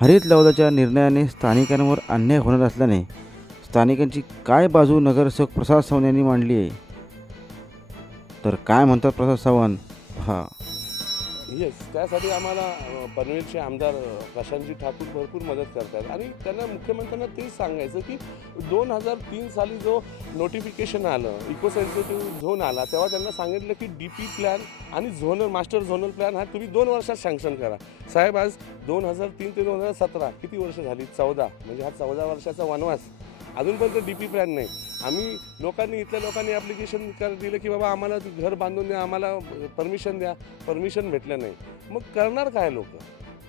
हरित लवादाच्या निर्णयाने स्थानिकांवर अन्याय होणार असल्याने स्थानिकांची काय बाजू नगरसेवक प्रसाद सावंत यांनी मांडली आहे, तर काय म्हणतात प्रसाद सावंत पहा. येस, त्यासाठी आम्हाला पनवेलचे आमदार प्रशांतजी ठाकूर भरपूर मदत करतात आणि त्यांना मुख्यमंत्र्यांना तेच सांगायचं की 2003 साली जो नोटिफिकेशन आलं, इको सेन्सिटिव्ह झोन आला, तेव्हा त्यांना सांगितलं की DP प्लॅन आणि मास्टर झोनल प्लॅन हा तुम्ही 2 वर्षात सँक्शन करा. साहेब, आज 2003 ते 2017 किती वर्ष झाली? 14. म्हणजे हा 14 वर्षाचा वनवास. अजूनपर्यंत DP प्लॅन नाही. आम्ही इथल्या लोकांनी ॲप्लिकेशन दिलं की बाबा आम्हाला घर बांधून द्या, आम्हाला परमिशन द्या. परमिशन भेटलं नाही. मग करणार काय लोक?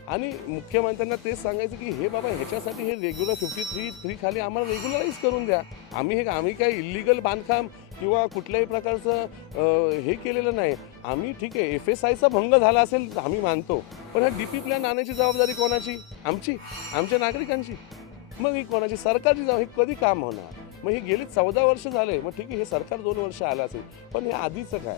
आणि मुख्यमंत्र्यांना तेच सांगायचं की हे बाबा ह्याच्यासाठी हे रेग्युलर 53(3) खाली आम्हाला रेग्युलराईज करून द्या. आम्ही काही इलिगल बांधकाम किंवा कुठल्याही प्रकारचं हे केलेलं नाही. आम्ही ठीक आहे, FSIचा भंग झाला असेल आम्ही मानतो, पण हा DP प्लॅन आणण्याची जबाबदारी कोणाची? आमच्या नागरिकांची. मग ही कोणाची? सरकारची हे कधी काम होणार? मग हे गेली 14 वर्ष झाले. मग ठीक आहे, हे सरकार 2 वर्ष आलं असेल, पण हे आधीचं काय?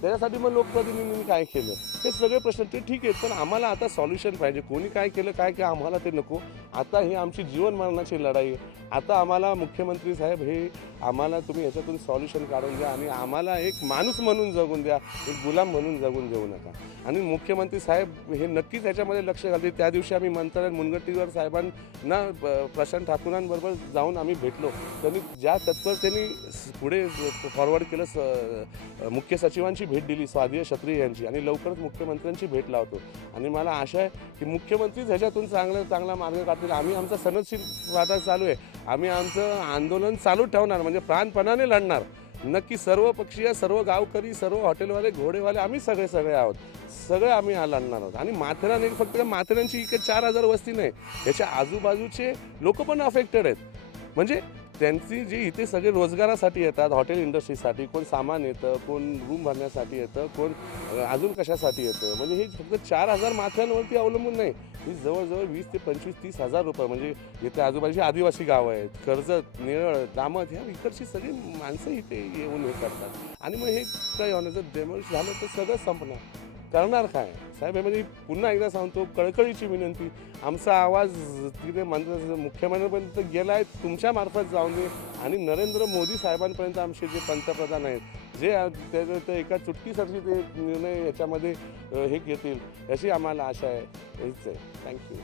त्याच्यासाठी मग लोकप्रतिनिधींनी काय केलं? हे सगळे प्रश्न ते ठीक आहेत, पण आम्हाला आता सॉल्युशन पाहिजे. कोणी काय केलं काय आम्हाला ते नको. आता ही आमची जीवन मरणाची लढाई आहे. आता आम्हाला मुख्यमंत्री साहेब हे आम्हाला तुम्ही ह्याच्यातून सॉल्युशन काढून द्या आणि आम्हाला एक माणूस म्हणून जगून द्या, एक गुलाम म्हणून जगून देऊ नका. आणि मुख्यमंत्री साहेब हे नक्कीच ह्याच्यामध्ये लक्ष घालतील. त्या दिवशी आम्ही मंत्रालयात मुनगंटीवार साहेबांना प्रशांत ठाकूरांबरोबर जाऊन आम्ही भेटलो. त्यांनी ज्या तत्परतेने पुढे फॉरवर्ड केलं, मुख्य सचिवांची भेट दिली स्वाधीय क्षत्रिय यांची, आणि लवकरच मुख्यमंत्र्यांची भेट लावतो. आणि मला आशा आहे की मुख्यमंत्रीच ह्याच्यातून चांगला मार्ग काढतील. आम्ही आमचा सनदशील वाटा चालू आहे. आम्ही आमचं आंदोलन चालू ठेवणार, म्हणजे प्राणपणाने लढणार. नक्की सर्व पक्षीय, सर्व गावकरी, सर्व हॉटेलवाले, घोडेवाले, आम्ही सगळे आहोत. सगळे आम्ही लढणार आहोत. आणि माथेरान फक्त माथेरानची इकडे 4,000 वस्ती नाही, याच्या आजूबाजूचे लोक पण अफेक्टेड आहेत. म्हणजे त्यांची जी इथे सगळे रोजगारासाठी येतात, हॉटेल इंडस्ट्रीसाठी, कोण सामान येतं, कोण रूम भरण्यासाठी येतं, कोण अजून कशासाठी येतं. म्हणजे हे फक्त 4,000 माथ्यांवरती अवलंबून नाही. ही जवळजवळ 20 ते 25-30 हजार रुपये, म्हणजे इथे आजूबाजूची आदिवासी गावं आहेत, कर्जत, नेरळ, दामत, ह्या इकडची सगळी माणसं इथे येऊन हे करतात. आणि मग हे काही होण्याचं डेमोलिश झालं तर सगळं संपणार. करणार काय साहेब? म्हणजे पुन्हा एकदा सांगतो, कळकळीची विनंती, आमचा आवाज तिथे मुख्यमंत्र्यांपर्यंत गेला आहे, तुमच्या मार्फत जाऊन दे. आणि नरेंद्र मोदी साहेबांपर्यंत आमचे जे पंतप्रधान आहेत, जे ते एका चुटकीसाठी ते निर्णय याच्यामध्ये हे घेतील, अशी आम्हाला आशा आहे. हेच आहे. थँक्यू.